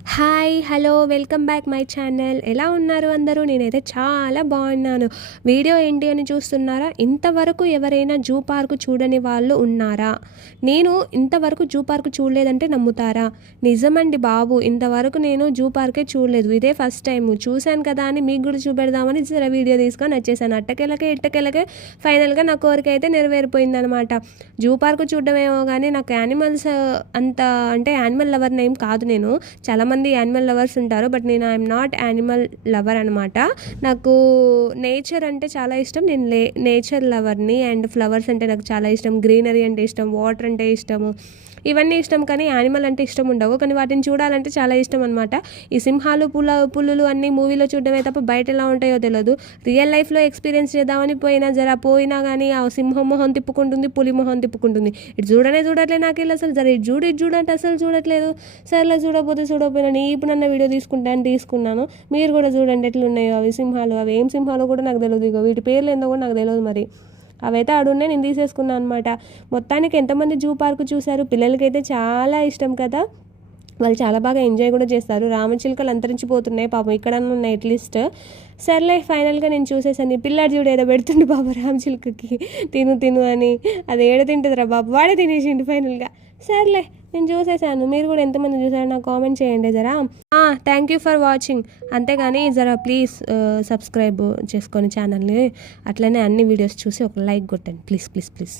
Hi hello welcome back my channel. ఎలా ఉన్నారు అందరూ? నేనైతే చాలా బాగున్నాను. వీడియో ఏంటి అని చూస్తున్నారా? ఇంతవరకు ఎవరైనా జూ పార్క్ చూడని వాళ్ళు ఉన్నారా? నేను ఇంతవరకు జూ పార్క్ చూడలేదంటే నమ్ముతారా? నిజమండి బాబు, ఇంతవరకు నేను జూ పార్కే చూడలేదు. ఇదే ఫస్ట్ టైం. చూశాను కదా అని మీకు కూడా చూపెడదామని సరే వీడియో తీసుకొని వచ్చేసాను. ఇట్టకెళ్ళకే ఫైనల్గా నా కోరిక అయితే నెరవేరిపోయిందనమాట. జూ పార్క్ చూడడమేమో కానీ నాకు యానిమల్స్ అంత అంటే యానిమల్ లవర్ నేమ్ కాదు. నేను చాలామంది యానిమల్ లవర్స్ ఉంటారు, బట్ నేను ఐఎమ్ నాట్ యానిమల్ లవర్ అనమాట. నాకు నేచర్ అంటే చాలా ఇష్టం. నేను నేచర్ లవర్ని. అండ్ ఫ్లవర్స్ అంటే నాకు చాలా ఇష్టం, గ్రీనరీ అంటే ఇష్టం, వాటర్ అంటే ఇష్టము, ఇవన్నీ ఇష్టం. కానీ యానిమల్ అంటే ఇష్టం ఉండవు, కానీ వాటిని చూడాలంటే చాలా ఇష్టం అనమాట. ఈ సింహాలు పులులు అన్నీ మూవీలో చూడడమే తప్ప బయట ఎలా ఉంటాయో తెలియదు. రియల్ లైఫ్లో ఎక్స్పీరియన్స్ చేద్దామని పోయినా కానీ ఆ సింహం మొహం తిప్పుకుంటుంది, పులి మొహం తిప్పుకుంటుంది. ఇటు చూడట్లేదు నాకు ఇలా అసలు. జర ఇటు చూడంటే అసలు చూడట్లేదు. సరేలే, చూడకపోయినా నీ ఇప్పుడు నన్న వీడియో తీసుకున్నాను. మీరు కూడా చూడండి ఎట్లున్నాయో అవి సింహాలు. అవి ఏం సింహాలు కూడా నాకు తెలియదు. ఇగో వీటి పేర్లు ఏందో కూడా నాకు తెలియదు. మరి అవైతే ఆడున్నాయి, నేను తీసేసుకున్నాను అనమాట. మొత్తానికి ఎంతమంది జూ పార్క్ చూశారు? పిల్లలకైతే చాలా ఇష్టం కదా, వాళ్ళు చాలా బాగా ఎంజాయ్ కూడా చేస్తారు. రామచిలుకలు అంతరించిపోతున్నాయి పాపం, ఇక్కడ ఉన్నాయి అట్లీస్ట్. సర్లే, ఫైనల్గా నేను చూసేసాను. ఈ పిల్లాడు చూడు ఏదో పెడుతుండే బాబు రామచిలుకకి, తిను అని. అది ఏడ తింటుందిరా బాబు, వాడే తినేసిండు ఫైనల్గా. సర్లే, నేను చూసేసాను. మీరు కూడా ఎంతమంది చూసారో నాకు కామెంట్ చేయండి జరా. Thank you for watching. అంతేగాని జరా ప్లీజ్ సబ్స్క్రైబ్ చేసుకొని ఛానల్ని, అట్లనే అన్ని వీడియోస్ చూసి ఒక లైక్ కొట్టండి ప్లీజ్.